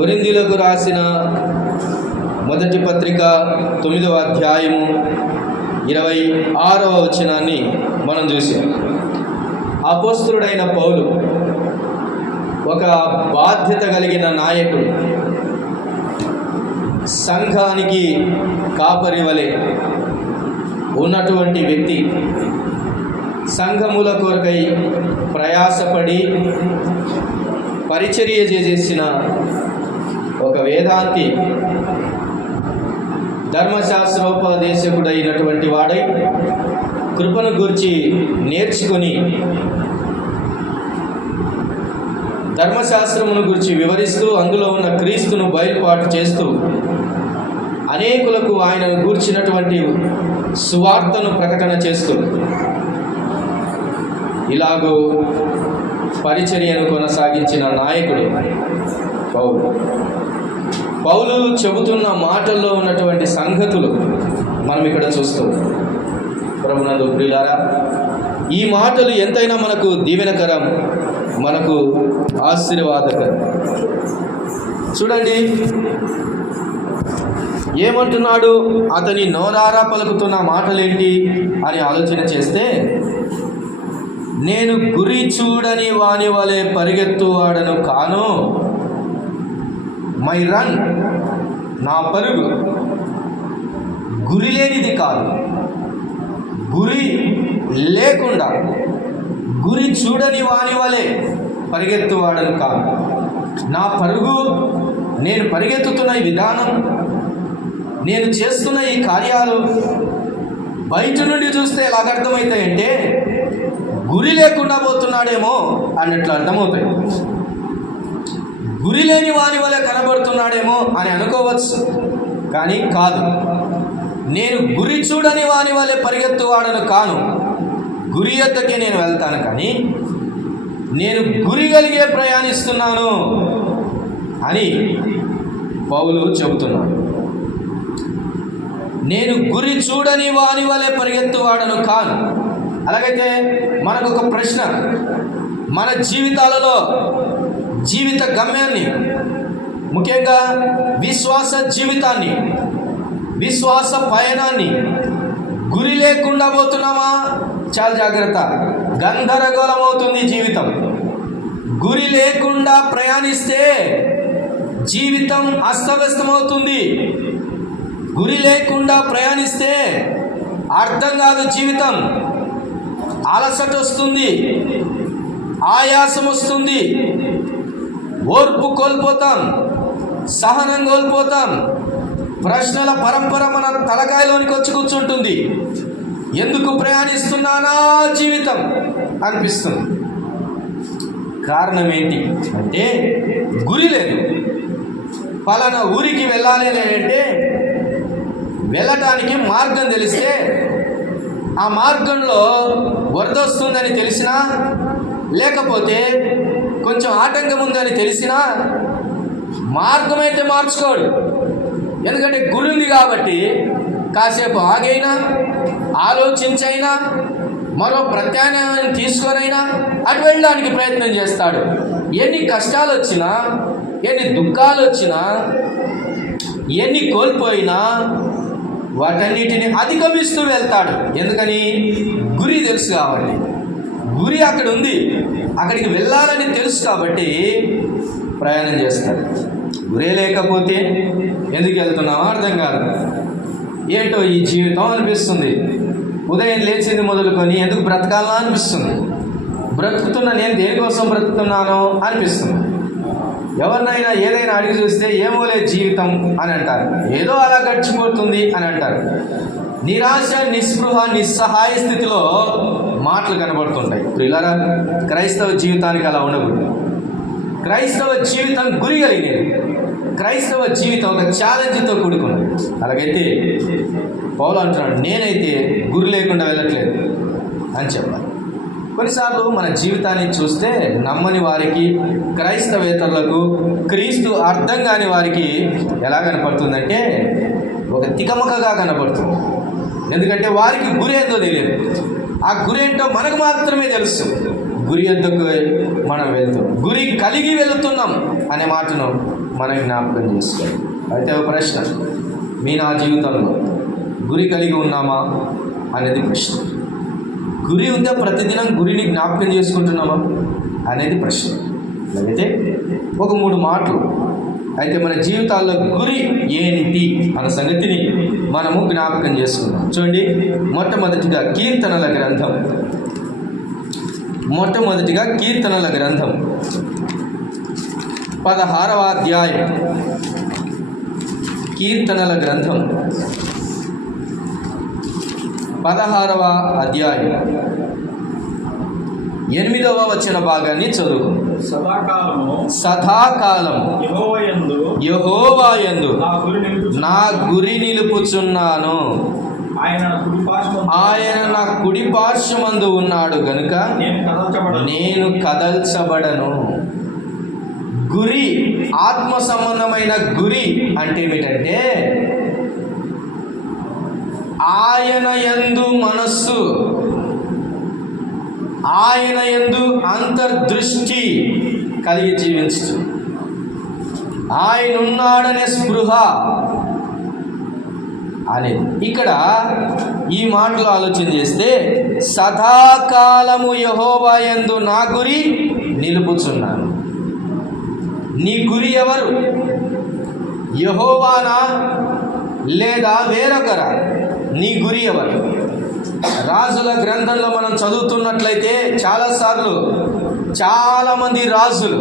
కొరింథీయులకు రాసిన మొదటి పత్రిక 9వ అధ్యాయము 26వ వచనాన్ని మనం చూసాం. అపోస్తలుడైన పౌలు ఒక బాధ్యత కలిగిన నాయకుడు, సంఘానికి కాపరి వలె ఉన్నటువంటి వ్యక్తి, సంఘముల కొరకై ప్రయాసపడి పరిచర్య చేసిన ఒక వేదాంతి, ధర్మశాస్త్రోపదేశకుడైనటువంటి వాడై కృపను గురించి నేర్చుకొని ధర్మశాస్త్రమును గురించి వివరిస్తూ అందులో ఉన్న క్రీస్తును బయలుపాటు చేస్తూ అనేకులకు ఆయనను గూర్చినటువంటి సువార్తను ప్రకటన చేస్తూ ఇలాగూ పరిచర్యను కొనసాగించిన నాయకుడు పౌలు చెబుతున్న మాటల్లో ఉన్నటువంటి సంగతులు మనం ఇక్కడ చూస్తూ, ప్రభునందు ప్రియులారా, ఈ మాటలు ఎంతైనా మనకు దీవెనకరం, మనకు ఆశీర్వాదకరం. చూడండి ఏమంటున్నాడు, అతని నోరారా పలుకుతున్న మాటలేంటి అని ఆలోచన చేస్తే, నేను గురి చూడని వాని వలె పరిగెత్తువాడను కాను. మై రన్, నా పరుగు గురి లేనిది కాదు, గురి లేకుండా గురి చూడని వాని వలె పరిగెత్తువాడను కాదు. నా పరుగు, నేను పరిగెత్తుతున్న ఈ విధానం, నేను చేస్తున్న ఈ కార్యాలు బయట నుండి చూస్తే ఎలాగ అర్థమవుతాయంటే గురి లేకుండా పోతున్నాడేమో అన్నట్లు అర్థమవుతాయి. గురి లేని వాని వల్ల కనబడుతున్నాడేమో అని అనుకోవచ్చు, కానీ కాదు. నేను గురి చూడని వాని వల్లే పరిగెత్తువాడను కాను, గురి యొద్దకే నేను వెళ్తాను, కానీ నేను గురి కలిగే ప్రయాణిస్తున్నాను అని పౌలు చెబుతున్నాడు. నేను గురి చూడని వాని వలె పరిగెత్తువాడను కాను. అలాగైతే మనకు ఒక ప్రశ్న, మన జీవితాలలో జీవిత గమ్యాన్ని, ముఖ్యంగా విశ్వాస జీవితాన్ని, విశ్వాస పయనాన్ని గురి లేకుండా పోతున్నామా? చాలా జాగ్రత్త, గందరగోళం అవుతుంది జీవితం. గురి లేకుండా ప్రయాణిస్తే జీవితం అస్తవ్యస్తమవుతుంది. గురి లేకుండా ప్రయాణిస్తే అర్థం కాదు జీవితం. అలసట వస్తుంది, ఆయాసం వస్తుంది, ఓర్పు కోల్పోతాం, సహనం కోల్పోతాం, ప్రశ్నల పరంపర మన తలకాయలోనికి వచ్చి కూర్చుంటుంది. ఎందుకు ప్రయాణిస్తున్నానా జీవితం అనిపిస్తుంది. కారణం ఏంటి అంటే గురి లేదు. పలానా ఊరికి వెళ్ళాలి అంటే వెళ్ళటానికి మార్గం తెలిస్తే, ఆ మార్గంలో వరద వస్తుందని తెలిసినా, లేకపోతే కొంచెం ఆటంకం ఉందని తెలిసినా మార్గం అయితే మార్చుకోడు. ఎందుకంటే గురి ఉంది కాబట్టి కాసేపు ఆగైనా, ఆలోచించైనా, మరో ప్రత్యామ్నాయాన్ని తీసుకొనైనా అటు వెళ్ళడానికి ప్రయత్నం చేస్తాడు. ఎన్ని కష్టాలు వచ్చినా, ఎన్ని దుఃఖాలు వచ్చినా, ఎన్ని కోల్పోయినా వాటన్నిటిని అధిగమిస్తూ వెళ్తాడు. ఎందుకని? గురి తెలుసు కాబట్టి. గురి అక్కడ ఉంది, అక్కడికి వెళ్ళాలని తెలుసు కాబట్టి ప్రయాణం చేస్తాడు. గురే లేకపోతే ఎందుకు వెళ్తున్నామో అర్థం కాదు. ఏంటో ఈ జీవితం అనిపిస్తుంది. ఉదయం లేచింది మొదలుకొని ఎందుకు బ్రతకాలా అనిపిస్తుంది. బ్రతుకుతున్నా, నేను దేనికోసం బ్రతుకుతున్నానో అనిపిస్తుంది. ఎవరినైనా ఏదైనా అడిగి చూస్తే ఏమో లేదు జీవితం అని అంటారు, ఏదో అలా గడిచిపోతుంది అని అంటారు. నిరాశ, నిస్పృహ, నిస్సహాయ స్థితిలో మాటలు కనబడుతుంటాయి. ప్రియులారా, క్రైస్తవ జీవితానికి అలా ఉండకూడదు. క్రైస్తవ జీవితం గురి కలిగినది. క్రైస్తవ జీవితం ఒక ఛాలెంజ్తో కూడుకున్నది. అలాగైతే పౌలు అంటున్నాడు, నేనైతే గురి లేకుండా వెళ్ళట్లేదు అని చెప్పాలి. కొన్నిసార్లు మన జీవితాన్ని చూస్తే నమ్మని వారికి, క్రైస్తవేతరులకు, క్రీస్తు అర్థం కాని వారికి ఎలా కనపడుతుందంటే ఒక తికమకగా కనపడుతుంది. ఎందుకంటే వారికి గురి ఏందో తెలియదు. ఆ గురి ఏంటో మనకు మాత్రమే తెలుసు. గురి ఎందుకు మనం వెళ్తాం, గురి కలిగి వెళుతున్నాం అనే మాటను మనం జ్ఞాపకం చేసుకోవాలి. అయితే ఒక ప్రశ్న, నా జీవితంలో గురి కలిగి ఉన్నామా అనేది ప్రశ్న. గురి ఉందా? ప్రతిదినం గురిని జ్ఞాపకం చేసుకుంటున్నామా అనేది ప్రశ్న. అయితే ఒక 3 మాటలు అయితే మన జీవితాల్లో గురి ఏంటి అన్న సంగతిని మనము జ్ఞాపకం చేసుకుందాం. చూడండి, మొట్టమొదటిగా కీర్తనల గ్రంథం 16వ అధ్యాయం. కీర్తనల గ్రంథం 16వ అధ్యాయం 8వ వచన భాగాన్ని చదువు. సదాకాలము యెహోవా యందు నా గురి నిలుపుచున్నాను. ఆయన నా కుడి పార్శ్వమందు ఉన్నాడు గనుక నేను కదల్చబడను. గురి, ఆత్మ సంబంధమైన గురి అంటే ఏమిటంటే ఆయన యందు మనస్సు, ఆయన యందు అంతర్దృష్టి కలిగి జీవించు, ఆయన ఉన్నాడనే స్పృహ అనేది. ఇక్కడ ఈ మాటలు ఆలోచన చేస్తే, సదాకాలము యెహోవా యందు నా గురి నిలుపుచున్నాను. నీ గురి ఎవరు? యెహోవానా లేదా వేరొకరా? నీ గురి ఎవరు? రాజుల గ్రంథంలో మనం చదువుతున్నట్లయితే చాలామంది రాజులు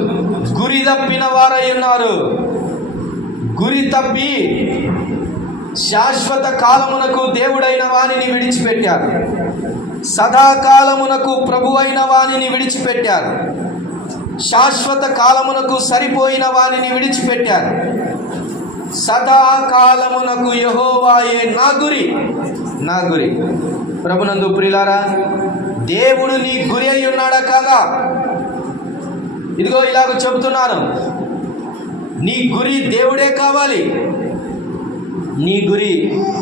గురి తప్పిన వారై ఉన్నారు. గురి తప్పి శాశ్వత కాలమునకు దేవుడైన వానిని విడిచిపెట్టారు. సదాకాలమునకు ప్రభు అయిన వానిని విడిచిపెట్టారు. శాశ్వత కాలమునకు సరిపోయిన వానిని విడిచిపెట్టారు. సదాకాలమునకు యెహోవాయే నా గురి. ప్రభునందు ప్రియులారా, దేవుడు నీ గురి అయి ఉన్నాడా కాదా? ఇదిగో ఇలాగ చెబుతున్నాను, నీ గురి దేవుడే కావాలి. నీ గురి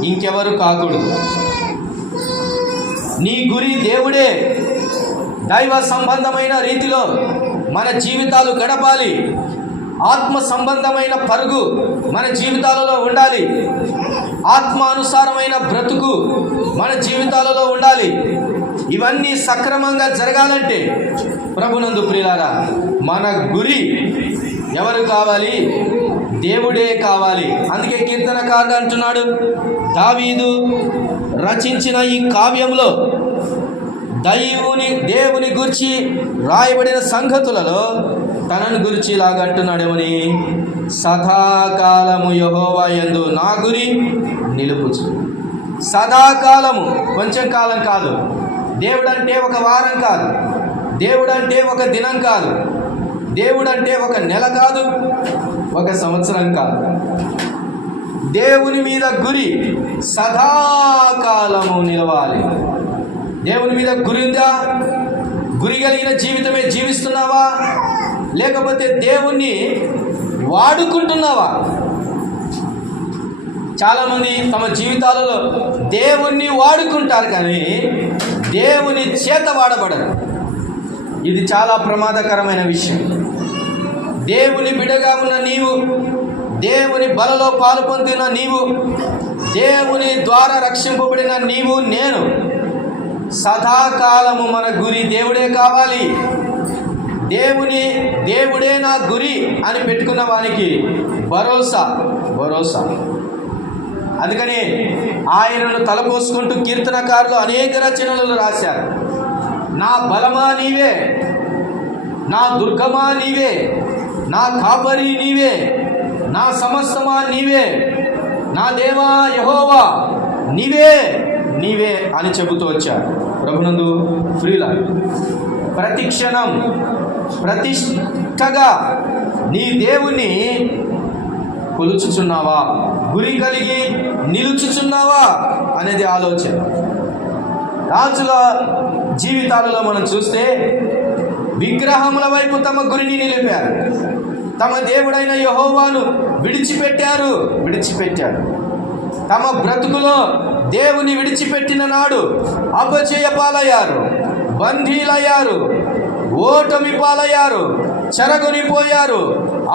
ఇంకెవరు కాకూడదు. నీ గురి దేవుడే. దైవ సంబంధమైన రీతిలో మన జీవితాలు గడపాలి. ఆత్మ సంబంధమైన పరుగు మన జీవితాలలో ఉండాలి. ఆత్మానుసారమైన బ్రతుకు మన జీవితాలలో ఉండాలి. ఇవన్నీ సక్రమంగా జరగాలంటే ప్రభునందు ప్రియులారా, మన గురి ఎవరు కావాలి? దేవుడే కావాలి. అందుకే కీర్తనకారుడు అంటున్నాడు, దావీదు రచించిన ఈ కావ్యంలో దేవుని గురించి రాయబడిన సంగతులలో తనను గురించి ఇలాగ అంటున్నాడేమని, సదాకాలము యెహోవా యందు నా గురి నిలుపుచు. సదాకాలము, కొంచెం కాలం కాదు. దేవుడంటే ఒక వారం కాదు, దేవుడంటే ఒక దినం కాదు, దేవుడంటే ఒక నెల కాదు, ఒక సంవత్సరం కాదు. దేవుని మీద గురి సదాకాలము నిలవాలి. దేవుని మీద గురి ఉందా? గురి కలిగిన జీవితమే జీవిస్తున్నావా? లేకపోతే దేవుణ్ణి వాడుకుంటున్నావా? చాలామంది తమ జీవితాలలో దేవుణ్ణి వాడుకుంటారు కానీ దేవుని చేత వాడబడరు. ఇది చాలా ప్రమాదకరమైన విషయం. దేవుని బిడ్డగా ఉన్న నీవు, దేవుని బలలో పాలు పొందిన నీవు, దేవుని ద్వారా రక్షింపబడిన నీవు, నేను సదాకాలము మన గురి దేవుడే కావాలి. దేవుడే నా గురి అని పెట్టుకున్న వానికి భరోసా. అందుకని ఆయనను తలపోసుకుంటూ కీర్తనకారులు అనేక రచనలు రాశారు. నా బలమా నీవే, నా దుర్గమా నీవే, నా కాపరి నీవే, నా సమస్తమా నీవే, నా దేవా యెహోవా నీవే అని చెబుతూ వచ్చారు. ప్రభునందు ప్రియుల, ప్రతి క్షణం ప్రతిష్టగా నీ దేవుణ్ణి కొలుచుచున్నావా? గురి కలిగి నిలుచుచున్నావా అనేది ఆలోచన. రాజుల జీవితాలలో మనం చూస్తే విగ్రహముల వైపు తమ గురిని నిలిపారు. తమ దేవుడైన యెహోవాను విడిచిపెట్టారు. తమ బ్రతుకులో దేవుని విడిచిపెట్టిన నాడు అపజయ పాలయ్యారు, బందీలయ్యారు, ఓటమి పాలయ్యారు, చెరగొనిపోయారు,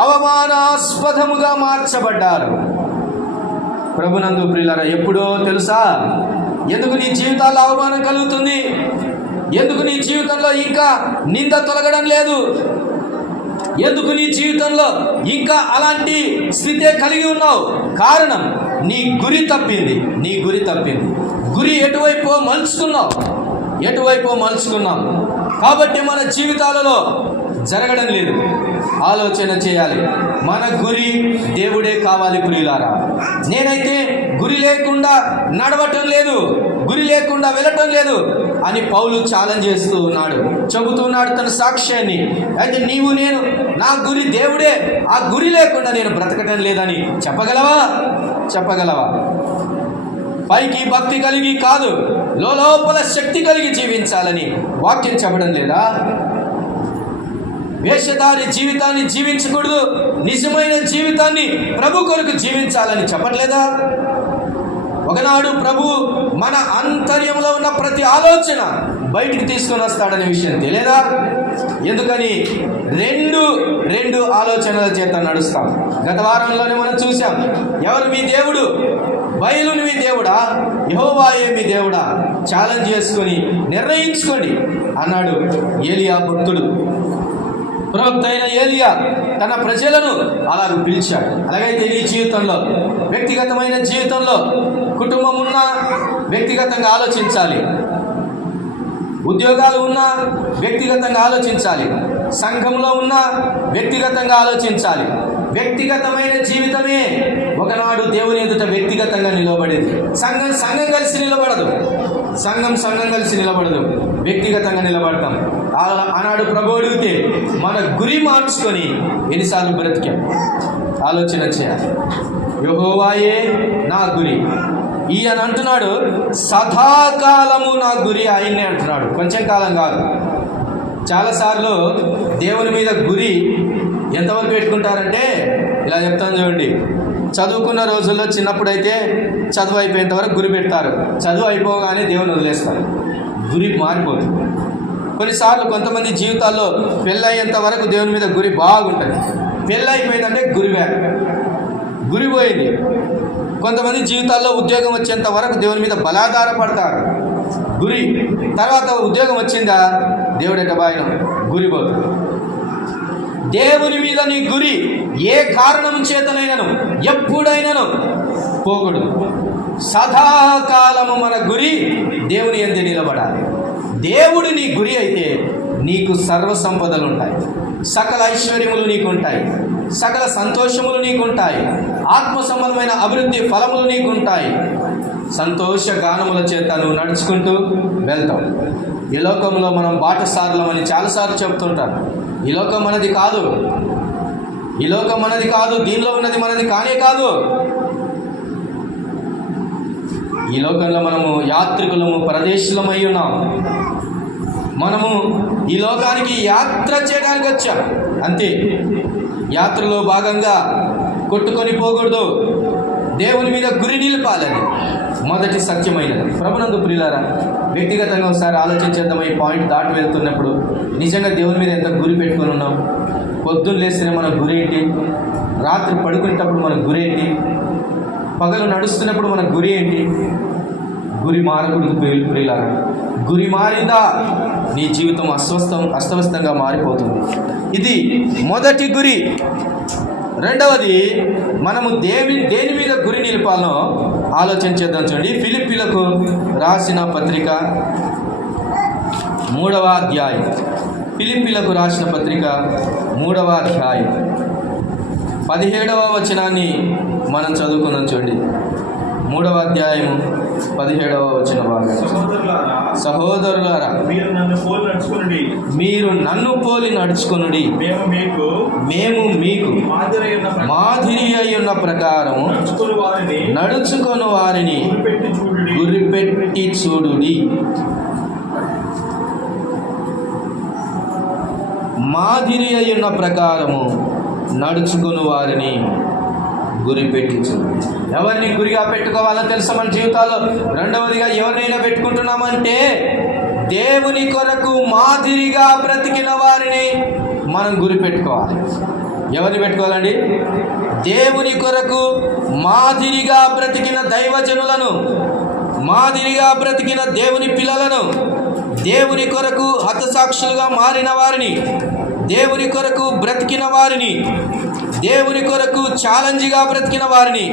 అవమానాస్పదముగా మార్చబడ్డారు. ప్రభునందు ప్రియులారా, ఎప్పుడో తెలుసా ఎందుకు నీ జీవితాల్లో అవమానం కలుగుతుంది? ఎందుకు నీ జీవితంలో ఇంకా నింద తొలగడం లేదు? ఎందుకు నీ జీవితంలో ఇంకా అలాంటి స్థితే కలిగి ఉన్నావు? కారణం నీ గురి తప్పింది. నీ గురి తప్పింది. గురి ఎటువైపో మలుచుకున్నాం కాబట్టి మన జీవితాలలో జరగడం లేదు. ఆలోచన చేయాలి. మన గురి దేవుడే కావాలి ప్రియులారా. నేనైతే గురి లేకుండా నడవటం లేదు, గురి లేకుండా వెళ్ళటం లేదు అని పౌలు ఛాలెంజ్ చేస్తూ ఉన్నాడు, చెబుతున్నాడు తన సాక్ష్యాన్ని. అయితే నీవు నేను నా గురి దేవుడే, ఆ గురి లేకుండా నేను బ్రతకటం లేదని చెప్పగలవా? పైకి భక్తి కలిగి కాదు, లోపల శక్తి కలిగి జీవించాలని వాక్యం చెప్పడం లేదా? వేషధారి జీవితాన్ని జీవించకూడదు, నిజమైన జీవితాన్ని ప్రభు కొరకు జీవించాలని చెప్పట్లేదా? ఒకనాడు ప్రభు మన అంతర్యంలో ఉన్న ప్రతి ఆలోచన బయటికి తీసుకొని వస్తాడనే విషయం తెలియదా? ఎందుకని రెండు ఆలోచనల చేత నడుస్తాం. గత వారంలోనే మనం చూసాం. ఎవరు మీ దేవుడు? బయలుని మీ దేవుడా, యెహోవాయే మీ దేవుడా? ఛాలెంజ్ చేసుకొని నిర్ణయించుకోండి అన్నాడు ఏలియా భక్తుడు. ప్రవక్త అయిన ఏలియా తన ప్రజలను అలా పిలిచాడు. అలాగైతే నీ జీవితంలో, వ్యక్తిగతమైన జీవితంలో, కుటుంబం ఉన్నా వ్యక్తిగతంగా ఆలోచించాలి, ఉద్యోగాలు ఉన్నా వ్యక్తిగతంగా ఆలోచించాలి, సంఘంలో ఉన్నా వ్యక్తిగతంగా ఆలోచించాలి. వ్యక్తిగతమైన జీవితమే ఒకనాడు దేవుని ఎదుట వ్యక్తిగతంగా నిలబడేది. సంఘం కలిసి నిలబడదు, సంఘం కలిసి నిలబడదు, వ్యక్తిగతంగా నిలబడతాం. ఆనాడు ప్రభు అడిగితే మన గురి మార్చుకొని ఎన్నిసార్లు బ్రతికాం ఆలోచన చేయాలి. యెహోవాయే నా గురి. ఈయన అంటున్నాడు సదాకాలము నా గురి ఆయన్నే అంటున్నాడు, కొంచెం కాలం కాదు. చాలాసార్లు దేవుని మీద గురి ఎంతవరకు పెట్టుకుంటారంటే ఇలా చెప్తాను చూడండి. చదువుకున్న రోజుల్లో చిన్నప్పుడైతే చదువు అయిపోయేంత వరకు గురి పెడతారు, చదువు అయిపోగానే దేవుని వదిలేస్తారు, గురి మారిపోతుంది. కొన్నిసార్లు కొంతమంది జీవితాల్లో పెళ్ళయ్యేంత వరకు దేవుని మీద గురి బాగుంటుంది, పెళ్ళి అయిపోయిందంటే గురి పోయింది. కొంతమంది జీవితాల్లో ఉద్యోగం వచ్చేంత వరకు దేవుని మీద బలాధారపడతారు, గురి. తర్వాత ఉద్యోగం వచ్చిందా దేవుడెట బాయన గురి పోతుంది. దేవుని మీద నీ గురి ఏ కారణం చేతనైనను ఎప్పుడైనాను పోకూడదు. సదాకాలము మన గురి దేవుని యందు నిలబడాలి. దేవుడు నీ గురి అయితే నీకు సర్వ సంపదలు ఉంటాయి, సకల ఐశ్వర్యములు నీకుంటాయి, సకల సంతోషములు నీకుంటాయి, ఆత్మ సంబంధమైన అభివృద్ధి ఫలములు నీకుంటాయి. సంతోష గానముల చేత నువ్వు నడుచుకుంటూ వెళ్తావు. ఈ లోకంలో మనం బాటసారులమని చాలాసార్లు చెప్తుంటారు. ఈ లోకం మనది కాదు, ఈ లోకం మనది కాదు, దీనిలో ఉన్నది మనది కానే కాదు. ఈ లోకంలో మనము యాత్రికులము, పరదేశులమై ఉన్నాం. మనము ఈ లోకానికి యాత్ర చేయడానికి వచ్చాం అంతే. యాత్రలో భాగంగా కొట్టుకొని పోకూడదు, దేవుని మీద గురి నిలపాలని మొదటి సత్యమైనది. ప్రభునందు ప్రియులారా, వ్యక్తిగతంగా ఒకసారి ఆలోచించేద్దాం. ఈ పాయింట్ దాటి వెళ్తున్నప్పుడు నిజంగా దేవుని మీద ఎంత గురి పెట్టుకొని ఉన్నాం? పొద్దున్న లేస్తేనే మన గురి ఏంటి? రాత్రి పడుకునేటప్పుడు మన గురి ఏంటి? పగలు నడుస్తున్నప్పుడు మన గురి ఏంటి? గురి మారకూడదు ప్రియులారా. గురి మారిందా నీ జీవితం అస్తవ్యస్తంగా మారిపోతుంది. ఇది మొదటి గురి. రెండవది, మనము దేని మీద గురి నిలపాలనో ఆలోచన చేద్దాం. చూడండి, ఫిలిప్పీలకు రాసిన పత్రిక 3వ అధ్యాయం. ఫిలిప్పీలకు రాసిన పత్రిక 3వ అధ్యాయం 17వ వచనాన్ని మనం చదువుకుందాం. చూడండి, 3వ అధ్యాయము 17వ వచన భాగం. సహోదరులారా, మీరు నన్ను పోలి నడుచుకొనుడి, మేము మీకు మాదిరి అయ్యున్న ప్రకారము నడుచుకొని వారిని గురిపెట్టి చూడుడి. మాదిరి అయ్యున్న ప్రకారము నడుచుకుని వారిని గురిపెట్టించు. ఎవరిని గురిగా పెట్టుకోవాలో తెలుసా మన జీవితాల్లో? రెండవదిగా, ఎవరినైనా పెట్టుకుంటున్నామంటే దేవుని కొరకు మాదిరిగా బ్రతికిన వారిని మనం గురి పెట్టుకోవాలి. ఎవరిని పెట్టుకోవాలండి? దేవుని కొరకు మాదిరిగా బ్రతికిన దైవజనులను, మాదిరిగా బ్రతికిన దేవుని పిల్లలను, దేవుని కొరకు హతసాక్షులుగా మారిన వారిని, దేవుని కొరకు బ్రతికిన వారిని, దేవుని కొరకు ఛాలెంజ్గా బ్రతికిన వారిని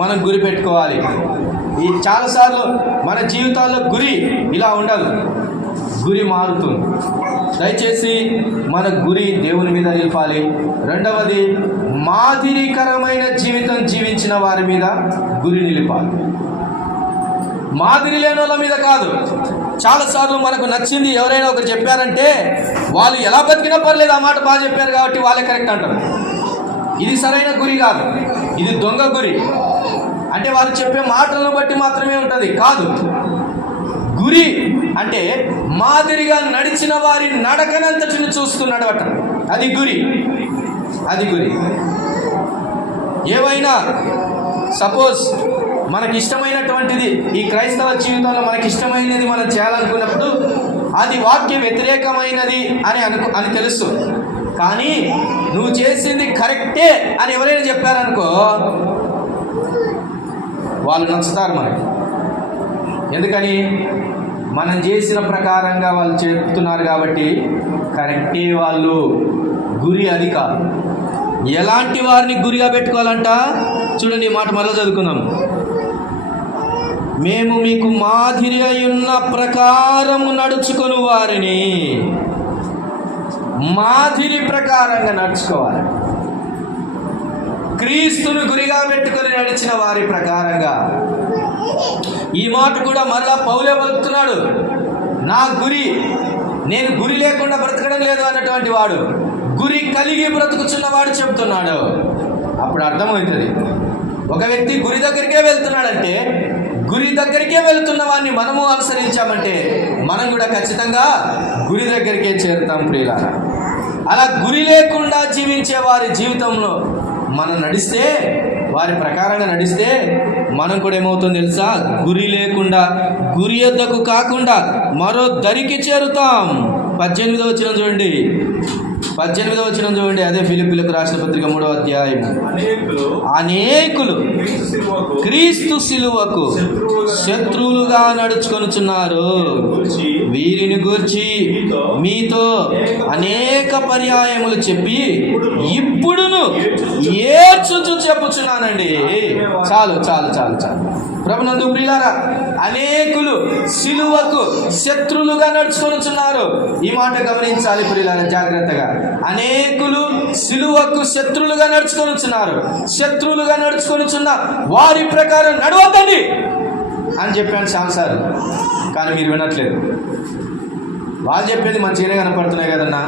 మనం గురి పెట్టుకోవాలి. ఈ చాలాసార్లు మన జీవితాల్లో గురి ఇలా ఉండదు, గురి మారుతుంది. దయచేసి మన గురి దేవుని మీద నిలపాలి. రెండవది, మాదిరికరమైన జీవితం జీవించిన వారి మీద గురి నిలపాలి, మాదిరి లేని వాళ్ళ మీద కాదు. చాలాసార్లు మనకు నచ్చింది ఎవరైనా ఒకరు చెప్పారంటే వాళ్ళు ఎలా బతికినా పర్లేదు, ఆ మాట బాగా చెప్పారు కాబట్టి వాళ్ళే కరెక్ట్ అంటారు. ఇది సరైన గురి కాదు, ఇది దొంగ గురి. అంటే వారు చెప్పే మాటలను బట్టి మాత్రమే ఉంటుంది కాదు. గురి అంటే మాదిరిగా నడిచిన వారి నడకనంతటిని చూస్తూ నడవటం, అది గురి, అది గురి. ఏవైనా సపోజ్ మనకి ఇష్టమైనటువంటిది ఈ క్రైస్తవ జీవితంలో మనకి ఇష్టమైనది మనం చేయాలనుకున్నప్పుడు అది వాక్య వ్యతిరేకమైనది అని తెలుసు, కానీ నువ్వు చేసింది కరెక్టే అని ఎవరైనా చెప్పారనుకో వాళ్ళు నచ్చుతారు మనకి. ఎందుకని? మనం చేసిన ప్రకారంగా వాళ్ళు చెప్తున్నారు కాబట్టి కరెక్టే. వాళ్ళు గురి అది కాదు. ఎలాంటి వారిని గురిగా పెట్టుకోవాలంట? చూడండి, ఈ మాట మరలా చదువుకుందాం. మేము మీకు మాదిరి అయ్యున్న ప్రకారము నడుచుకొని వారిని, మాదిరి ప్రకారంగా నడుచుకోవాలి. క్రీస్తును గురిగా పెట్టుకొని నడిచిన వారి ప్రకారంగా. ఈ మాట కూడా మరలా పౌలే పలుకుతున్నాడు. నా గురి, నేను గురి లేకుండా బ్రతకడం లేదు అన్నటువంటి వాడు గురి కలిగి బ్రతుకుచున్నవాడు చెప్తున్నాడు. అప్పుడు అర్థమవుతుంది, ఒక వ్యక్తి గురి దగ్గరికే వెళ్తున్నాడంటే, గురి దగ్గరికే వెళ్తున్న వాడిని మనము అనుసరించామంటే మనం కూడా ఖచ్చితంగా గురి దగ్గరికే చేరుతాం ప్రియులారా. అలా గురి లేకుండా జీవించే వారి జీవితంలో మనం నడిస్తే, వారి ప్రకారంగా నడిస్తే మనం కూడా ఏమవుతుందో తెలుసా? గురి లేకుండా, గురి యొద్దకు కాకుండా మరో దరికి చేరుతాం. 18వ వచనం చూడండి, 18వ వచనం చూడండి. అదే ఫిలిప్పీలకు రాసిన పత్రిక 3వ అధ్యాయం. అనేకులు క్రీస్తు సిలువకు శత్రువులుగా నడుచుకొనుచున్నారు. వీరిని గూర్చి మీతో అనేక పర్యాయములు చెప్పి ఇప్పుడును ఏడ్చుచు చెప్పుచున్నానండి. చాలు చాలు చాలు చాలు. ప్రభునందు ప్రియులారా, అనేకులు సిలువకు శత్రువులుగా నడుచుకొనుచున్నారు. ఈ మాట గమనించాలి ప్రియులారా జాగ్రత్తగా. అనేకులు సిలువకు శత్రువులుగా నడుచుకొనుచున్నారు. శత్రువులుగా నడుచుకొనుచున్న వారి ప్రకారం నడవద్దండి అని చెప్పాను చాలాసార్లు, కానీ మీరు వినట్లేదు. వాళ్ళు చెప్పేది మంచిగానే కనపడుతున్నాయి కదన్నా,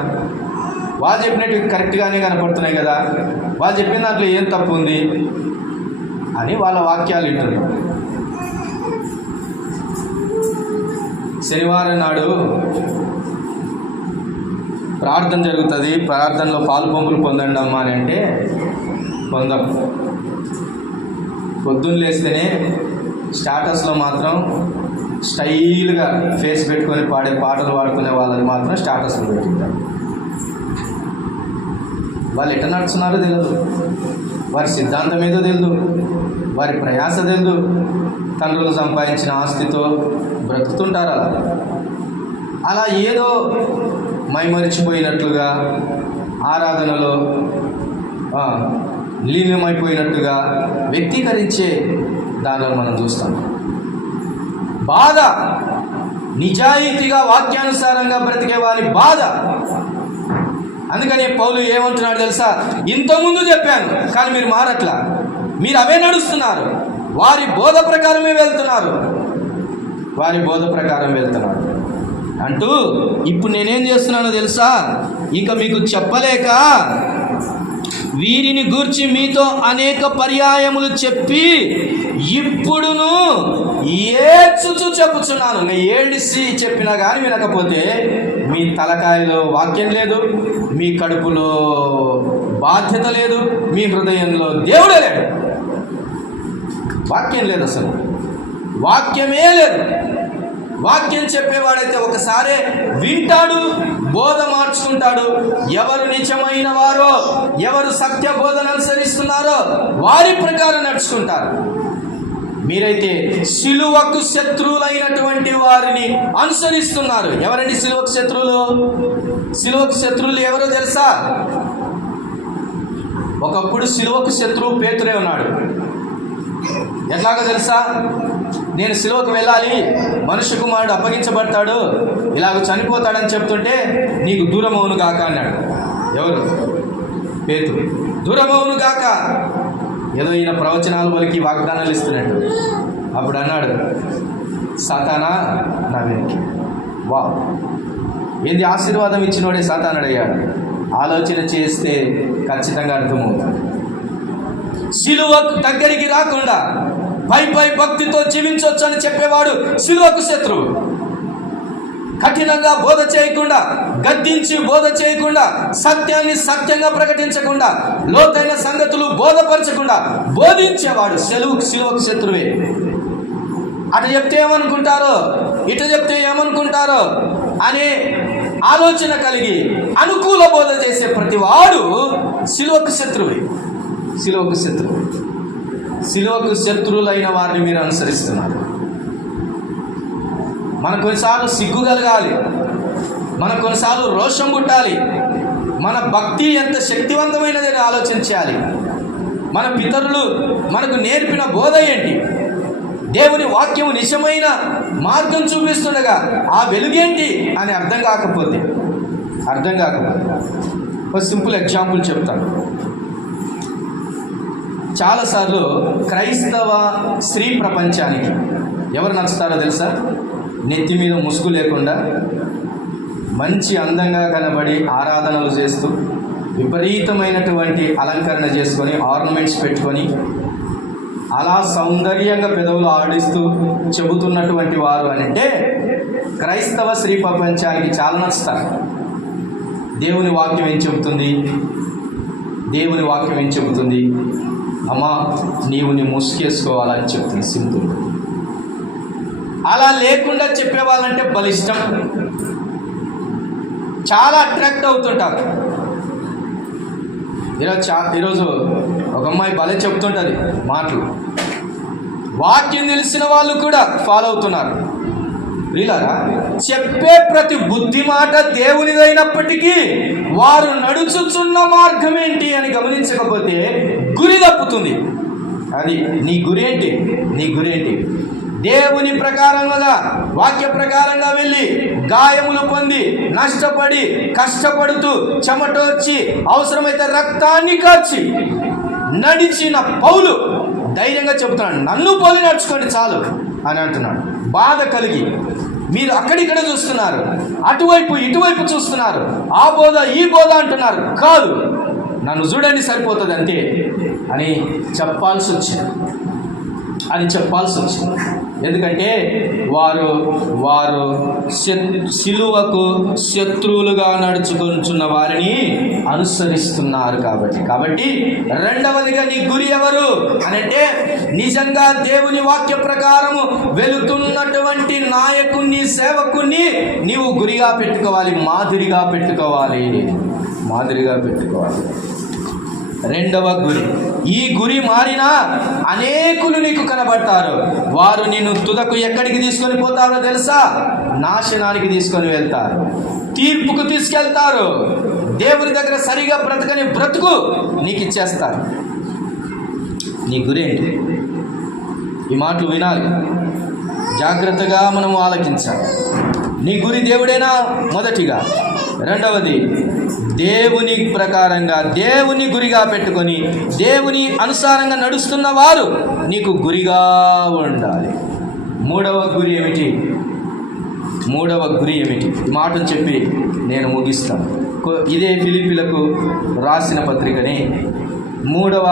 వాళ్ళు చెప్పినట్టు కరెక్ట్గానే కనపడుతున్నాయి కదా, వాళ్ళు చెప్పిన దాంట్లో ఏం తప్పు ఉంది అని వాళ్ళ వాక్యాలు వింటున్నారు. శనివారం నాడు ప్రార్థన జరుగుతుంది, ప్రార్థనలో పాలు పంపులు పొందండి అమ్మా అని అంటే పొందం. పొద్దున్న లేస్తేనే స్టాటస్లో మాత్రం స్టైల్గా ఫేస్ పెట్టుకొని పాడే పాటలు పాడుకునే వాళ్ళని మాత్రం స్టాటస్లో పెట్టుకుంటారు. వాళ్ళు ఎట్లా నడుస్తున్నారో తెలియదు, వారి సిద్ధాంతం ఏదో తెలియదు, వారి ప్రయాస తెలియదు. తండ్రులు సంపాదించిన ఆస్తితో బ్రతుకుతుంటారు. అలా ఏదో మైమరిచిపోయినట్లుగా, ఆరాధనలో లీనమైపోయినట్టుగా వ్యక్తీకరించే దానిలో మనం చూస్తాం. బాధ, నిజాయితీగా వాక్యానుసారంగా బ్రతికే వారి బాధ. అందుకని పౌలు ఏమంటున్నాడు తెలుసా? ఇంతకుముందు చెప్పాను కానీ మీరు మారట్లా, మీరు అవే నడుస్తున్నారు, వారి బోధ ప్రకారమే వెళ్తున్నారు, వారి బోధ ప్రకారం వెళ్తున్నారు అంటూ ఇప్పుడు నేనేం చేస్తున్నానో తెలుసా? ఇంకా మీకు చెప్పలేక వీరిని గూర్చి మీతో అనేక పర్యాయములు చెప్పి ఇప్పుడును ఏడ్చుచు చెప్పుచున్నాను. ఏడిసి చెప్పినా కానీ వినకపోతే మీ తలకాయలో వాక్యం లేదు, మీ కడుపులో బాధ్యత లేదు, మీ హృదయంలో దేవుడే లేడు. వాక్యం లేదు, అసలు వాక్యమే లేదు. వాక్యం చెప్పేవాడైతే ఒకసారి వింటాడు, బోధ మార్చుకుంటాడు. ఎవరు నిజమైన వారో, ఎవరు సత్య బోధన అనుసరిస్తున్నారో వారి ప్రకారం నడుచుకుంటారు. మీరైతే సిలువకు శత్రువులైనటువంటి వారిని అనుసరిస్తున్నారు. ఎవరండి సిలువకు శత్రువులు? సిలువకు శత్రువులు ఎవరో తెలుసా? ఒకప్పుడు సిలువకు శత్రువు పేతురే ఉన్నాడు. ఎట్లాగో తెలుసా? నేను సిలువకు వెళ్ళాలి, మనుష్య కుమారుడు అప్పగించబడతాడు, ఇలాగ చనిపోతాడని చెప్తుంటే నీకు దూరమవును గాక అన్నాడు. ఎవరు? పేతురు. దూరమవును గాక. ఏదో ఈయన ప్రవచనాలు వరకు వాగ్దానాలు ఇస్తున్నట్టు. అప్పుడు అన్నాడు, సాతానా నా వెనక్కి వా. ఏంది ఆశీర్వాదం ఇచ్చినోడే సాతానుడు అయ్యాడు. ఆలోచన చేస్తే ఖచ్చితంగా అర్థమవుతాడు. సిలువకు దగ్గరికి రాకుండా పై భక్తితో జీవించవచ్చు అని చెప్పేవాడు సిలువకు శత్రువు. కఠినంగా బోధ చేయకుండా, గద్దించి బోధ చేయకుండా, సత్యాన్ని సత్యంగా ప్రకటించకుండా, లోతైన సంగతులు బోధపరచకుండా బోధించేవాడు సిలువకు శత్రువే. అటు చెప్తే ఏమనుకుంటారో, ఇటు చెప్తే ఏమనుకుంటారో అనే ఆలోచన కలిగి అనుకూల బోధ చేసే ప్రతి వాడు సిలువకు శత్రువే. సిలువకు శత్రువు. సిలువకు శత్రువులైన వారిని మీరు అనుసరిస్తున్నారు. మనకు కొన్నిసార్లు సిగ్గు కలగాలి, మనకు కొన్నిసార్లు రోషం పుట్టాలి. మన భక్తి ఎంత శక్తివంతమైనదని ఆలోచించాలి. మన పితరులు మనకు నేర్పిన బోధ ఏంటి? దేవుని వాక్యము నిజమైన మార్గం చూపిస్తుండగా ఆ వెలుగేంటి అని అర్థం కాకపోతే ఒక సింపుల్ ఎగ్జాంపుల్ చెప్తాను. చాలాసార్లు క్రైస్తవ స్త్రీ ప్రపంచానికి ఎవరు నచ్చుతారో తెలుసా? నెత్తి మీద ముసుగు లేకుండా మంచి అందంగా కనబడి ఆరాధనలు చేస్తూ విపరీతమైనటువంటి అలంకరణ చేసుకొని ఆర్నమెంట్స్ పెట్టుకొని అలా సౌందర్యంగా పెదవులు ఆడిస్తూ చెబుతున్నటువంటి వారు అని అంటే క్రైస్తవ స్త్రీ ప్రపంచానికి చాలా నచ్చుతారు. దేవుని వాక్యం ఏం చెబుతుంది? దేవుని వాక్యం ఏం చెబుతుంది? అమ్మా నీవు నీ ముసుకేసుకోవాలని చెప్తుంది. సింపుల్. అలా లేకుండా చెప్పేవాళ్ళంటే బలిష్టం, చాలా అట్రాక్ట్ అవుతుంటారు. ఈరోజు ఒక అమ్మాయి భలే చెప్తుంటుంది మాటలు. వాక్యం తెలిసిన వాళ్ళు కూడా ఫాలో అవుతున్నారు. వీళ్ళరా చెప్పే ప్రతి బుద్ధి మాట దేవునిదైనప్పటికీ వారు నడుచుచున్న మార్గం ఏంటి అని గమనించకపోతే గురి తప్పుతుంది. అది నీ గురి ఏంటి? నీ గురి ఏంటి? దేవుని ప్రకారంగా, వాక్య ప్రకారంగా వెళ్ళి గాయములు పొంది నష్టపడి కష్టపడుతూ చెమటోర్చి అవసరమైతే రక్తాన్ని కార్చి నడిచిన పౌలు ధైర్యంగా చెబుతున్నాడు, నన్ను పోలి నడుచుకోండి చాలు అని అంటున్నాడు. బాధ కలిగి మీరు అక్కడిక్కడ చూస్తున్నారు, అటువైపు ఇటువైపు చూస్తున్నారు, ఆ బోధ ఈ బోధ అంటున్నారు. కాదు, నన్ను చూడండి సరిపోతుంది అంతే అని చెప్పాల్సి వచ్చింది. ఎందుకంటే వారు సిలువకు శత్రువులుగా నడుచుకుంటున్న వారిని అనుసరిస్తున్నారు. కాబట్టి రెండవదిగా నీ గురి ఎవరు అనంటే నిజంగా దేవుని వాక్య ప్రకారము వెళుతున్నటువంటి నాయకుణ్ణి, సేవకుణ్ణి నీవు గురిగా పెట్టుకోవాలి, మాదిరిగా పెట్టుకోవాలి. రెండవ గురి. ఈ గురి మారినా అనేకులు నీకు కనబడతారు. వారు నిన్ను తుదకు ఎక్కడికి తీసుకొని పోతారో తెలుసా? నాశనానికి తీసుకొని వెళ్తారు, తీర్పుకు తీసుకెళ్తారు. దేవుని దగ్గర సరిగా బ్రతకని బ్రతుకు నీకు ఇచ్చేస్తారు. నీ గురి ఏంటి? ఈ మాటలు వినాలి, జాగ్రత్తగా మనం ఆలకించాలి. నీ గురి దేవుడేనా? మొదటిగా. రెండవది, దేవుని ప్రకారంగా, దేవుని గురిగా పెట్టుకొని దేవుని అనుసారంగా నడుస్తున్న వారు నీకు గురిగా ఉండాలి. మూడవ గురి ఏమిటి? ఈ మాటను చెప్పి నేను ముగిస్తాను. ఇదే ఫిలిప్పీలకు రాసిన పత్రికని 3వ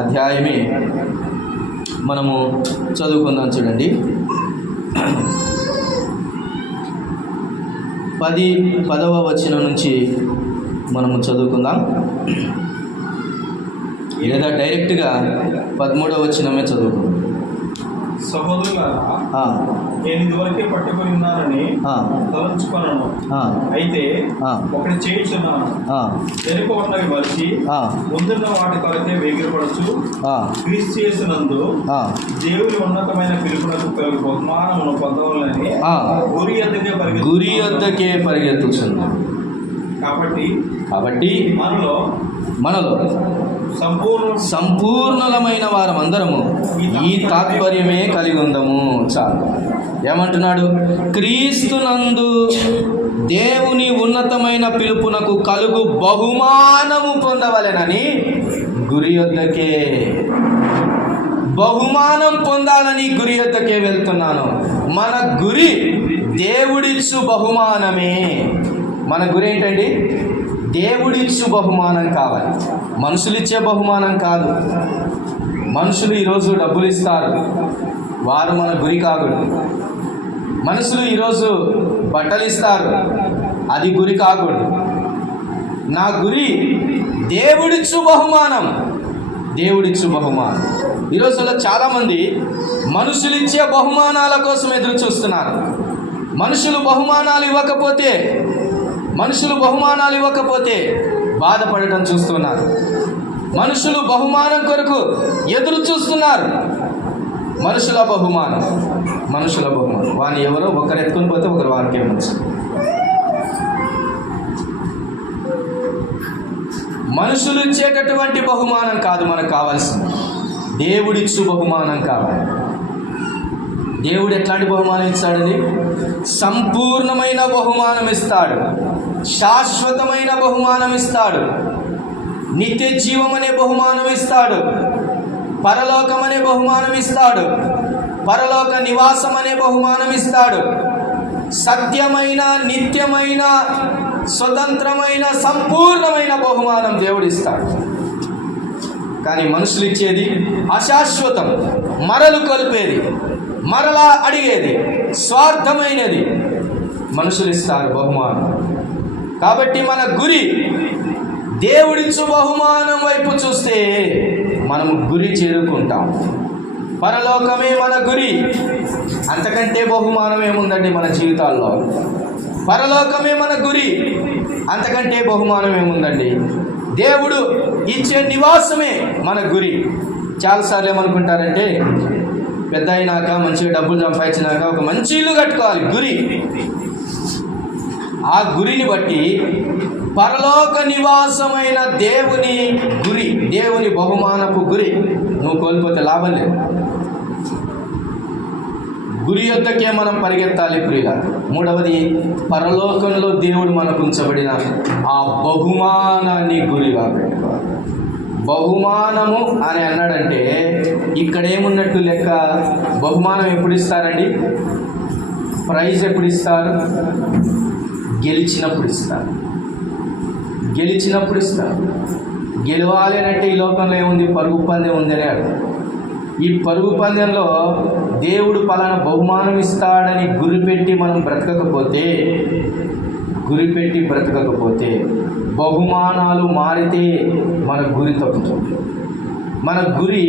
అధ్యాయమే మనము చదువుకుందాం. చూడండి, 10వ వచనం నుంచి మనము చదువుకుందాం, లేదా డైరెక్ట్గా 13వ వచనమే చదువుకుందాం. సహోదరులారా, నేను ఇదివరకే పట్టుకొని ఉన్నానని తలంచుకొనను. అయితే ఒకటి చేయుచున్నాను, వెనుక ఉన్నవి మరిచి ముందున్న వాటి కొరకే వేగిరపడుచు క్రీస్తు యేసునందు దేవుని ఉన్నతమైన పిలుపునకు కలుగు బహుమానమును పొందవాలని గురి యొద్దకే పరిగెత్తుచున్నాను. కాబట్టి మనలో సంపూర్ణమైన వారమందరము ఈ తాత్పర్యమే కలిగి ఉందము. చాలు. ఏమంటున్నాడు? క్రీస్తునందు దేవుని ఉన్నతమైన పిలుపునకు కలుగు బహుమానము పొందవలెనని గురి యొద్దకే, బహుమానం పొందాలని గురి యొద్దకే వెళ్తున్నాను. మన గురి దేవుడిచ్చు బహుమానమే. మన గురి ఏంటండి? దేవుడిచ్చు బహుమానం కావాలి. మనుషులు ఇచ్చే బహుమానం కాదు. మనుషులు ఈరోజు డబ్బులు ఇస్తారు, వారు మన గురి కాకూడదు. మనుషులు ఈరోజు బట్టలు ఇస్తారు, అది గురి కాకూడదు. నా గురి దేవుడిచ్చు బహుమానం, దేవుడిచ్చు బహుమానం. ఈరోజులో చాలామంది మనుషులు ఇచ్చే బహుమానాల కోసం ఎదురు చూస్తున్నారు. మనుషులు బహుమానాలు ఇవ్వకపోతే బాధపడటం చూస్తున్నారు. మనుషులు బహుమానం కొరకు ఎదురు చూస్తున్నారు. మనుషుల బహుమానం. వాని ఎవరో ఒకరు ఎత్తుకొని పోతే ఒకరు వారికే మంచి. మనుషులు ఇచ్చేటటువంటి బహుమానం కాదు మనకు కావాల్సింది, దేవుడిచ్చు బహుమానం కావాలి. దేవుడు ఎట్లాంటి బహుమానం ఇస్తాడని? సంపూర్ణమైన బహుమానం ఇస్తాడు, శాశ్వతమైన బహుమానం ఇస్తాడు, నిత్య జీవం అనే బహుమానం ఇస్తాడు, పరలోకం అనే బహుమానం ఇస్తాడు, పరలోక నివాసం అనే బహుమానం ఇస్తాడు, సత్యమైన, నిత్యమైన, స్వతంత్రమైన, సంపూర్ణమైన బహుమానం దేవుడు ఇస్తాడు. కానీ మనుషులు ఇచ్చేది అశాశ్వతం, మరలు కొలిపేది, మరలా అడిగేది, స్వార్థమైనది. మనుషులు ఇస్తారు బహుమానం. కాబట్టి మన గురి దేవుడిచ్చు బహుమానం వైపు చూస్తే మనము గురి చేరుకుంటాం. పరలోకమే మన గురి. అంతకంటే బహుమానం ఏముందండి మన జీవితాల్లో? పరలోకమే మన గురి. అంతకంటే బహుమానం ఏముందండి? దేవుడు ఇచ్చే నివాసమే మన గురి. చాలాసార్లు ఏమనుకుంటారంటే, పెద్ద అయినాక మంచిగా డబ్బులు సంపాదించినాక ఒక మంచి ఇల్లు కట్టుకోవాలి, గురి. ఆ గురిని బట్టి పరలోక నివాసమైన దేవుని గురి, దేవుని బహుమానపు గురి నువ్వు కోల్పోతే లాభం లేదు. గురి యొద్దకే మనం పరిగెత్తాలి ప్రియుల. మూడవది, పరలోకంలో దేవుడు మనకు ఉంచబడిన ఆ బహుమానాన్ని గురిగా పెట్టుకోవాలి. బహుమానము అని అన్నాడంటే ఇక్కడ ఏమున్నట్టు లెక్క? బహుమానం ఎప్పుడు ఇస్తారండి? ప్రైజ్ ఎప్పుడు ఇస్తారు? గెలిచినప్పుడు ఇస్తారు. గెలవాలి అంటే ఈ లోకంలో ఏముంది? పరుగు పందెం ఉందని అర్థం. ఈ పరుగు పందెంలో దేవుడు పలానా బహుమానం ఇస్తాడని గురిపెట్టి మనం బ్రతకకపోతే బహుమానాలు మారితే మన గురి తప్పుతుంది. మన గురి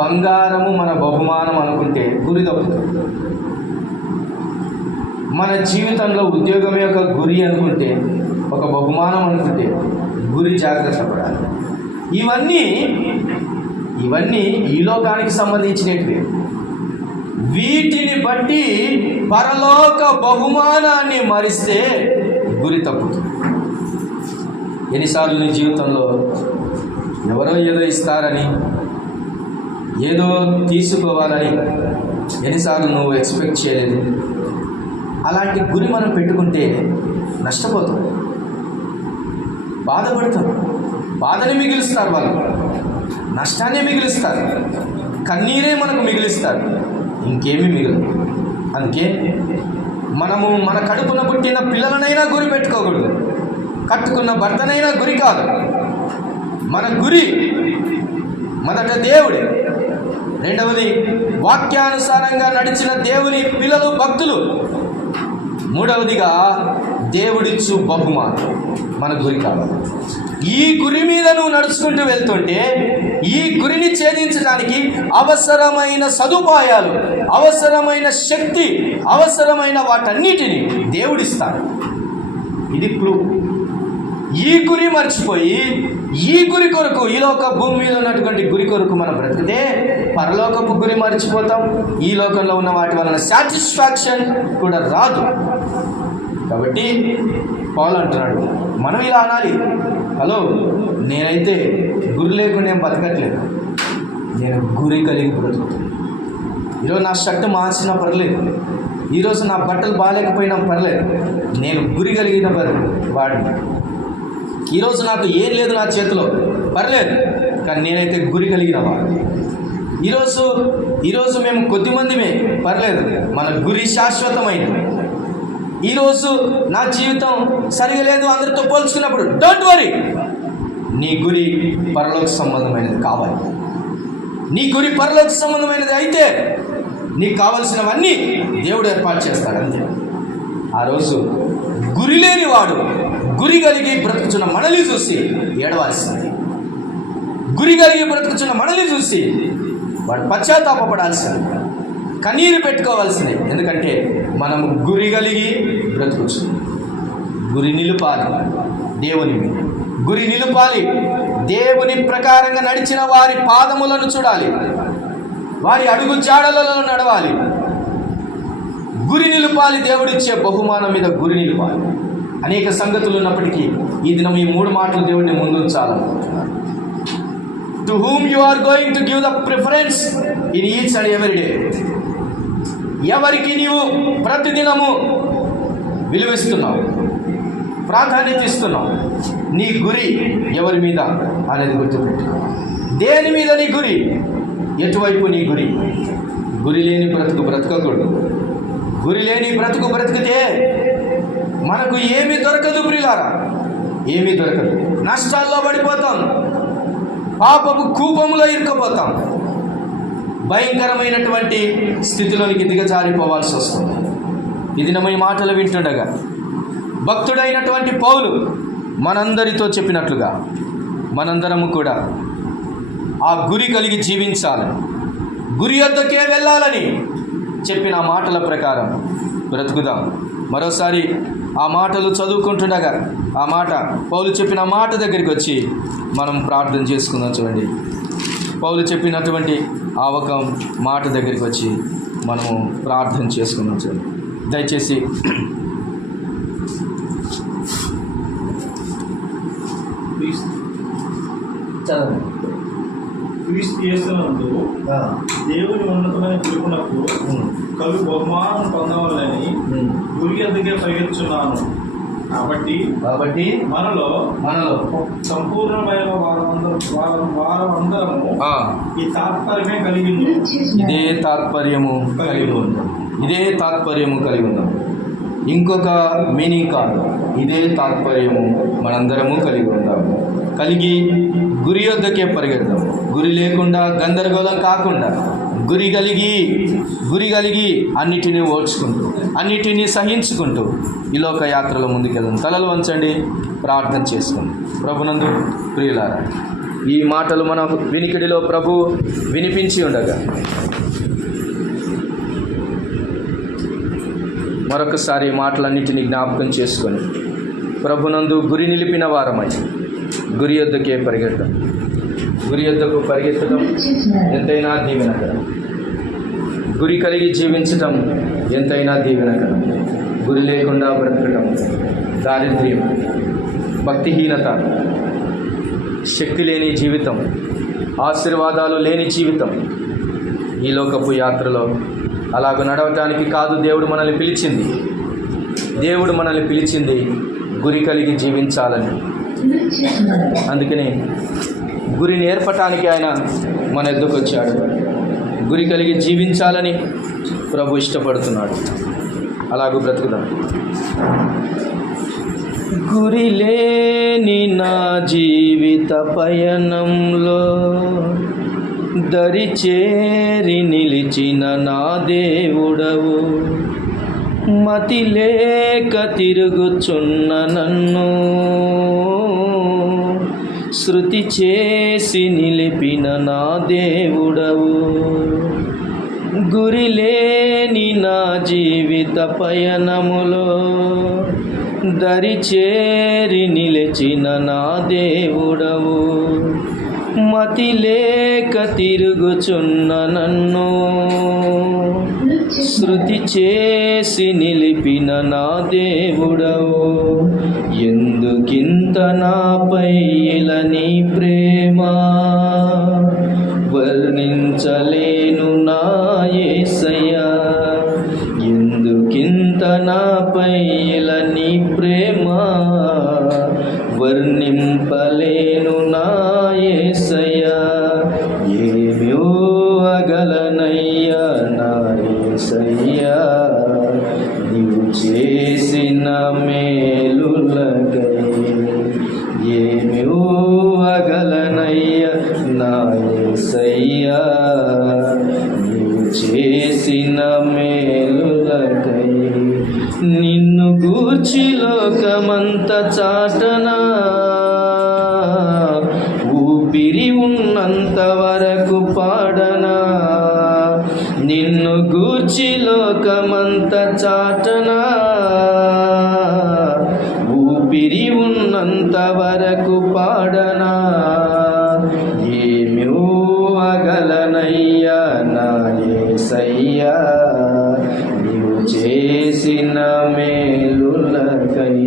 బంగారము, మన బహుమానం అనుకుంటే గురి తప్పుతుంది. మన జీవితంలో ఉద్యోగం యొక్క గురి అనుకుంటే, ఒక బహుమానం అనుకుంటే గురి జాగ్రత్త పడాలి. ఇవన్నీ ఈ లోకానికి సంబంధించినవి. వీటిని బట్టి పరలోక బహుమానాన్ని మరిస్తే గురి తప్పుతుంది. ఎన్నిసార్లు నీ జీవితంలో ఎవరో ఏదో ఇస్తారని, ఏదో తీసుకోవాలని ఎన్నిసార్లు నువ్వు ఎక్స్పెక్ట్ చేయలేదు? అలాంటి గురి మనం పెట్టుకుంటే నష్టపోతాం, బాధపడతాం. బాధని మిగిలిస్తారు వాళ్ళు, నష్టాన్ని మిగిలిస్తారు, కన్నీరే మనకు మిగిలిస్తారు, ఇంకేమీ మిగలదు. అందుకే మనము మన కడుపున పుట్టిన పిల్లలనైనా గురి పెట్టుకోకూడదు, కట్టుకున్న భర్తనైనా గురి కాదు. మన గురి మొదట దేవుడే, రెండవది వాక్యానుసారంగా నడిచిన దేవుని పిల్లలు, భక్తులు, మూడవదిగా దేవుడిచ్చు బహుమానం మన గురి కావాలి. ఈ గురి మీద నువ్వు నడుచుకుంటూ వెళ్తుంటే ఈ గురిని ఛేదించడానికి అవసరమైన సదుపాయాలు, అవసరమైన శక్తి, అవసరమైన వాటన్నిటిని దేవుడిస్తాడు. ఇది క్లూ. ఈ గురి మర్చిపోయి ఈ గురి కొరకు, ఈలోక భూమి మీద ఉన్నటువంటి గురి కొరకు మనం బ్రతికితే పరలోకపు గురి మర్చిపోతాం. ఈ లోకంలో ఉన్న వాటి వలన సాటిస్ఫాక్షన్ కూడా రాదు. కాబట్టి పౌలు అంటున్నాడు, మనం ఇలా అనాలి, హలో, నేనైతే గురి లేకుండా ఏం బతకట్లేదు, నేను గురి కలిగి బ్రతుకుతాను. ఈరోజు నా షర్ట్ మార్చినా పర్లేదు, ఈరోజు నా బట్టలు బాగాలేకపోయినా పర్లేదు, నేను గురి కలిగిన వాడిని. ఈరోజు నాకు ఏం లేదు నా చేతిలో, పర్లేదు, కానీ నేనైతే గురి కలిగిన వాడిని. ఈరోజు మేము కొద్దిమందిమే, పర్లేదు, మన గురి శాశ్వతమైనది. ఈరోజు నా జీవితం సరిగా లేదు అందరితో పోల్చుకున్నప్పుడు, డోంట్ వరీ, నీ గురి పరలోక సంబంధమైనది కావాలి. నీ గురి పరలోక సంబంధమైనది అయితే నీకు కావలసినవన్నీ దేవుడు ఏర్పాటు చేస్తాడు, అంతే. ఆ రోజు గురి లేని వాడు గురి కలిగి బ్రతుకుచున్న మనల్ని చూసి ఏడవాల్సింది. గురి కలిగి బ్రతుకుచున్న మనల్ని చూసి వాడు పశ్చాత్తాపపడాల్సింది, కన్నీరు పెట్టుకోవాల్సింది. ఎందుకంటే మనము గురి కలిగి బ్రతుకుచు. గురి నిలుపాలి దేవుని మీద, గురి నిలుపాలి. దేవుని ప్రకారంగా నడిచిన వారి పాదములను చూడాలి, వారి అడుగు జాడలలో నడవాలి. గురి నిలుపాలి. దేవుడిచ్చే బహుమానం మీద గురి నిలుపాలి. అనేక సంగతులు ఉన్నప్పటికీ ఈ దినం ఈ 3 మాటలు దేవుడిని ముందుంచాలనుకుంటున్నాను. To whom you are going to give the preference in each and every day. ఎవరికి నీవు ప్రతిదినము విలువిస్తున్నావు, ప్రాధాన్యత ఇస్తున్నావు, నీ గురి ఎవరి మీద అనేది గుర్తుపెట్టు. దేని మీద నీ గురి, ఎటువైపు నీ గురి? గురి లేని బ్రతుకు బ్రతకకూడదు. గురి లేని బ్రతుకు బ్రతికితే మనకు ఏమీ దొరకదు ప్రియులారా, ఏమీ దొరకదు. నష్టాల్లో పడిపోతాం, పాపపు కూపములో ఇరుక్కుపోతాం, భయంకరమైనటువంటి స్థితిలోనికి దిగజారిపోవాల్సి వస్తుంది. ఇది ఈ మాటలు వింటుండగా భక్తుడైనటువంటి పౌలు మనందరితో చెప్పినట్లుగా మనందరము కూడా ఆ గురి కలిగి జీవించాలని, గురి వద్దకే వెళ్ళాలని చెప్పిన మాటల ప్రకారం బ్రతుకుదాం. మరోసారి ఆ మాటలు చదువుకుంటుండగా ఆ మాట, పౌలు చెప్పిన మాట దగ్గరికి వచ్చి మనం ప్రార్థన చేసుకుందాం. చూడండి, పౌలు చెప్పినటువంటి ఆ ఒక మాట దగ్గరికి వచ్చి మనము ప్రార్థన చేసుకుందాం. చూడండి, దయచేసి చదవండి. క్రీస్తు యేసునందు దేవుని ఉన్నతమైన పిలుపునకు కలు బహుమానం పొందవాలని గురి ఎద్దకే పరిగెత్తుచున్నాను. కాబట్టి మనలో సంపూర్ణమైన వారందరము ఈ తాత్పర్యమే కలిగి ఉన్నాం. ఇదే తాత్పర్యము కలిగి ఉన్నాం. ఇంకొక మీనింగ్ కాదు, ఇదే తాత్పర్యము మనందరము కలిగి ఉందాము. కలిగి గురి వద్దకే పరిగెడదాం. గురి లేకుండా, గందరగోళం కాకుండా గురి కలిగి అన్నిటినీ ఓడ్చుకుంటూ, అన్నిటినీ సహించుకుంటూ ఈ లోక యాత్రలో ముందుకెళ్దాం. తలలు వంచండి, ప్రార్థన చేసుకోండి. ప్రభునందు ప్రియులారా, ఈ మాటలు మన వినికిడిలో ప్రభు వినిపించి ఉండగా మరొకసారి ఈ మాటలన్నింటినీ జ్ఞాపకం చేసుకొని ప్రభునందు గురి నిలిపిన వారమై గురి యొద్దకే పరిగెత్తడం. గురి యొద్దకు పరిగెత్తడం ఎంతైనా దీవెనకరం. గురి కలిగి జీవించటం ఎంతైనా దీవెనకరం. గురి లేకుండా బ్రతకటం దారిద్ర్యం, భక్తిహీనత, శక్తి లేని జీవితం, ఆశీర్వాదాలు లేని జీవితం. ఈ లోకపు యాత్రలో అలాగ నడవటానికి కాదు దేవుడు మనల్ని పిలిచింది. దేవుడు మనల్ని పిలిచింది గురి కలిగి జీవించాలని. అందుకనే గురి నేర్పటానికి ఆయన మన ఎద్దుకు వచ్చాడు. గురి కలిగి జీవించాలని ప్రభు ఇష్టపడుతున్నాడు. అలాగూ బ్రతుకుదాం. గురి లేని నా జీవిత పయనంలో దరి చేరి నిలిచిన నా దేవుడవు, మతి లేక తిరుగుచున్న నన్ను శృతి చేసి నిలిపిన నా దేవుడవు. గురిలేని నా జీవిత పయనములో దరిచేరి నిలిచిన నా దేవుడవు. మతి లేక తిరుగుచున్న నన్ను శృతి చేసి నిలిపిన నా దేవుడవు. ఎందుకింత నాపై ఇలా నీ ప్రేమ, వర్ణించలేను నా యేసయ్యా. ఎందుకింత నాపై ఇలా నీ ప్రేమ, వర్ణింపలేను నా యేసయ్యా. ఏమి అగలనయ్యా నా యేసయ్యా, నీవు చేసిన మేలులకై. ఏమి అగలనయ్యా నా యేసయ్యా, నీవు చేసిన మేలులకై. నిన్ను గూర్చి లోకమంత చాటనా, ఊపిరి ఉన్నంత వరకు పాడనా. నిన్ను గూర్చి లోకమంత చాటనా, ఊపిరి ఉన్నంత వరకు పాడనా. ఏమి అగలనయ్యా నా యేసయ్యా, నీవు చేసిన మేలులకై.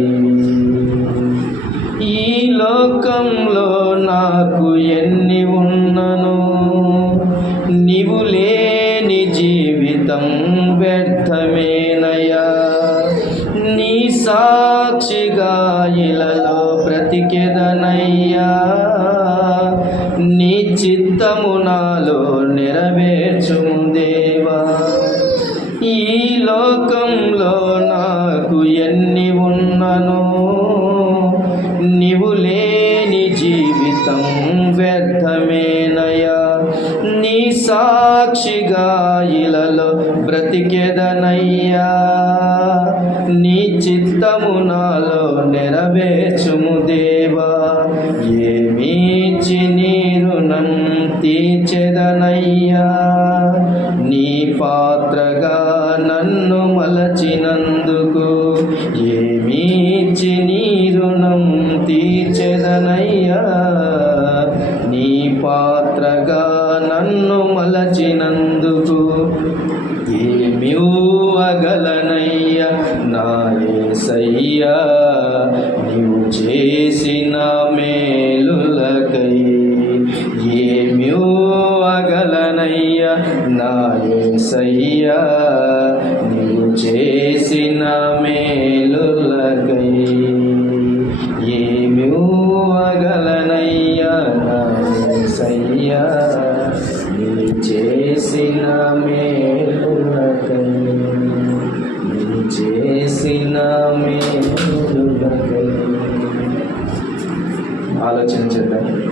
ఈ లోకంలో నాకు ఎన్ని ఉన్నను, నీవు లేని జీవితం వ్యర్థమేనయ్యా. నీ సాక్షిగా ఇలలో బ్రతికెదనయ్యా. నీ చిత్తము నాలో నెరవేర్చుము దేవా. ఈ లోకంలో నాకు ఎన్ని ఉన్నను, నీవు లేని జీవితం వ్యర్థమేనయ్యా. నీ సాక్షిగా ఇలలో బ్రతికెదనయ్యా. నీ చిత్తము నాలో నెరవేర్చుము దేవా. ఏమీచి నీ రుణం తీర్చెదనయ్యా. నీ పాత్రగా నన్ను మలచినందుకు ఏమీచి నీ రుణం తీర్చెదనయ్యా. నీ పాత్రగా నన్ను మలచినందుకు ఏమి అగలనయ్యా నా యేసయ్యా, నీవు చేసిన మేలులకై. ఏమి అగలనయ్యా నా యేసయ్యా, నీవు చేసిన మేలులకై. ఏమి అగలనయ్యా నా యేసయ్యా, నీవు చేసిన మేలులకై. నీవు చేసిన మేలులకై. ఆలోచన చేద్దాం.